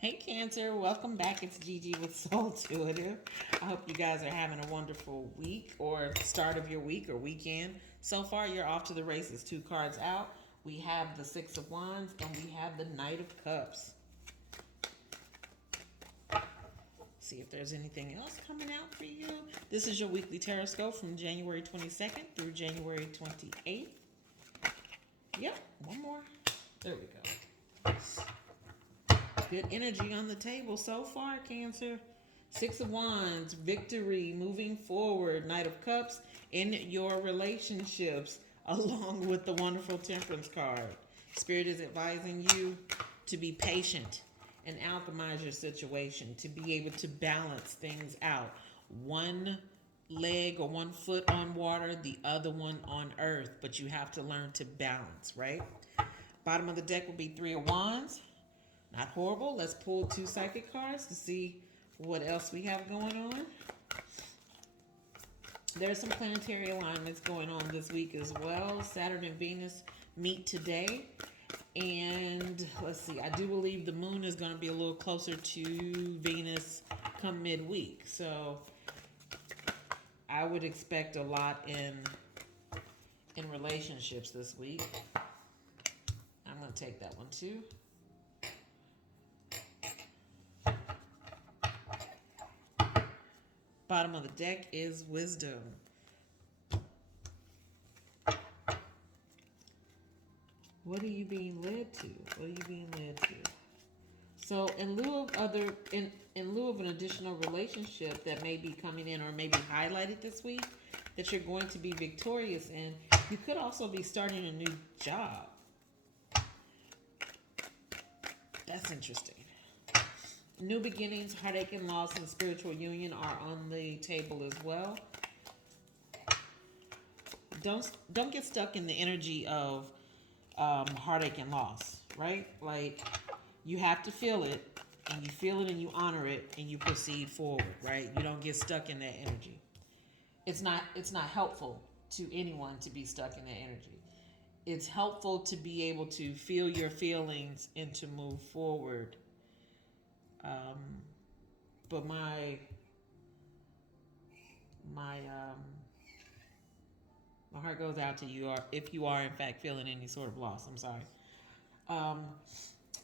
Hey Cancer, welcome back. It's Gigi with Soul Intuitive. I hope you guys are having a wonderful week or start of your week or weekend. So far, you're off to the races. Two cards out. We have the Six of Wands and we have the Knight of Cups. See if there's anything else coming out for you. This is your weekly tarot scope from January 22nd through January 28th. Yep, one more. There we go. Good energy on the table so far, Cancer. Six of Wands, victory, moving forward. Knight of Cups in your relationships, along with the wonderful Temperance card. Spirit is advising you to be patient and alchemize your situation, to be able to balance things out. One leg or one foot on water, the other one on earth, but you have to learn to balance, right? Bottom of the deck will be Three of Wands. Not horrible. Let's pull two psychic cards to see what else we have going on. There's some planetary alignments going on this week as well. Saturn and Venus meet today. And let's see, I do believe the moon is going to be a little closer to Venus come midweek. So I would expect a lot in relationships this week. I'm going to take that one too. Bottom of the deck is wisdom. What are you being led to? What are you being led to? So in lieu of an additional relationship that may be coming in or may be highlighted this week that you're going to be victorious in, you could also be starting a new job. That's interesting. New beginnings, heartache and loss, and spiritual union are on the table as well. Don't get stuck in the energy of heartache and loss, right? Like, you have to feel it, and you feel it and you honor it, and you proceed forward, right? You don't get stuck in that energy. It's not helpful to anyone to be stuck in that energy. It's helpful to be able to feel your feelings and to move forward. But my heart goes out to you if you are in fact feeling any sort of loss. I'm sorry.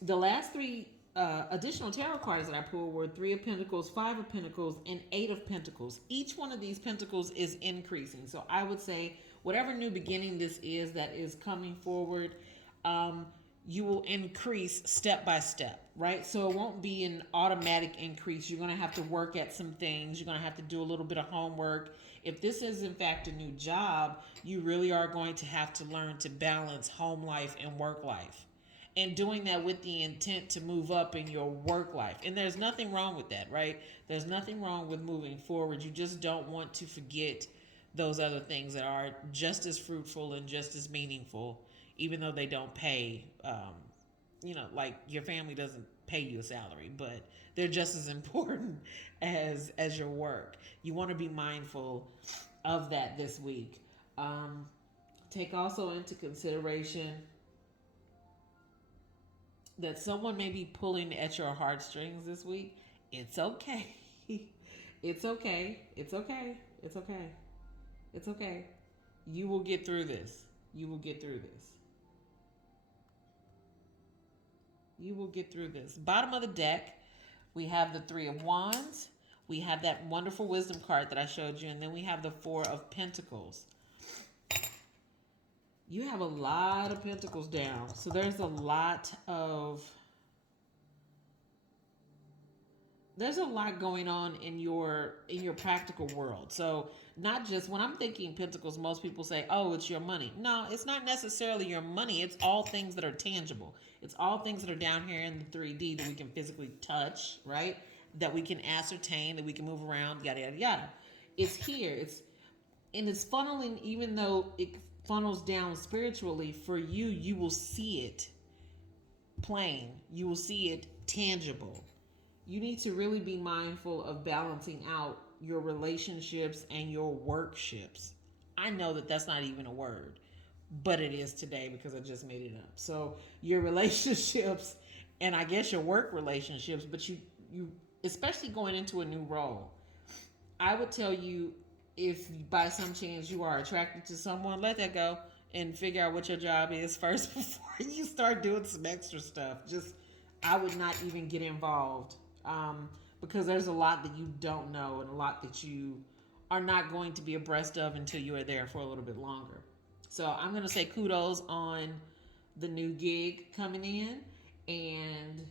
The last three additional tarot cards that I pulled were Three of Pentacles, Five of Pentacles, and Eight of Pentacles. Each one of these pentacles is increasing. So I would say whatever new beginning this is that is coming forward, you will increase step by step, right? So it won't be an automatic increase. You're going to have to work at some things. You're going to have to do a little bit of homework. If this is in fact a new job, you really are going to have to learn to balance home life and work life. And doing that with the intent to move up in your work life. And there's nothing wrong with that, right? There's nothing wrong with moving forward. You just don't want to forget those other things that are just as fruitful and just as meaningful, even though they don't pay. Like your family doesn't pay you a salary, but they're just as important as your work. You want to be mindful of that this week. Take also into consideration that someone may be pulling at your heartstrings this week. It's okay. It's okay. It's okay. It's okay. It's okay. You will get through this. You will get through this. You will get through this. Bottom of the deck, we have the Three of Wands. We have that wonderful wisdom card that I showed you. And then we have the Four of Pentacles. You have a lot of pentacles down. So there's a lot going on in your practical world. So not just when I'm thinking pentacles, most people say, oh, it's your money. No, it's not necessarily your money. It's all things that are tangible. It's all things that are down here in the 3D that we can physically touch, right? That we can ascertain, that we can move around, yada, yada, yada. It's here. It's funneling, even though it funnels down spiritually for you, you will see it plain. You will see it tangible. You need to really be mindful of balancing out your relationships and your workships. I know that that's not even a word, but it is today because I just made it up. So your relationships and I guess your work relationships, but you especially going into a new role. I would tell you, if by some chance you are attracted to someone, let that go and figure out what your job is first before you start doing some extra stuff. Just, I would not even get involved, because there's a lot that you don't know and a lot that you are not going to be abreast of until you are there for a little bit longer. So I'm going to say kudos on the new gig coming in, and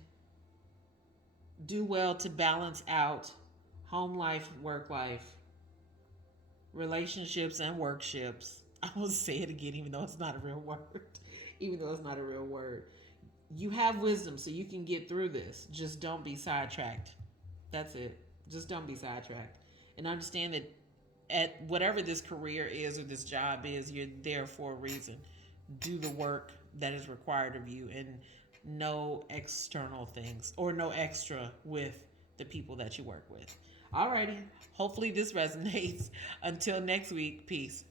do well to balance out home life, work life, relationships, and workships. I will say it again, even though it's not a real word. Even though it's not a real word. You have wisdom, so you can get through this. Just don't be sidetracked. That's it. Just don't be sidetracked. And understand that at whatever this career is or this job is, you're there for a reason. Do the work that is required of you, and no external things or no extra with the people that you work with. Alrighty. Hopefully this resonates. Until next week, peace.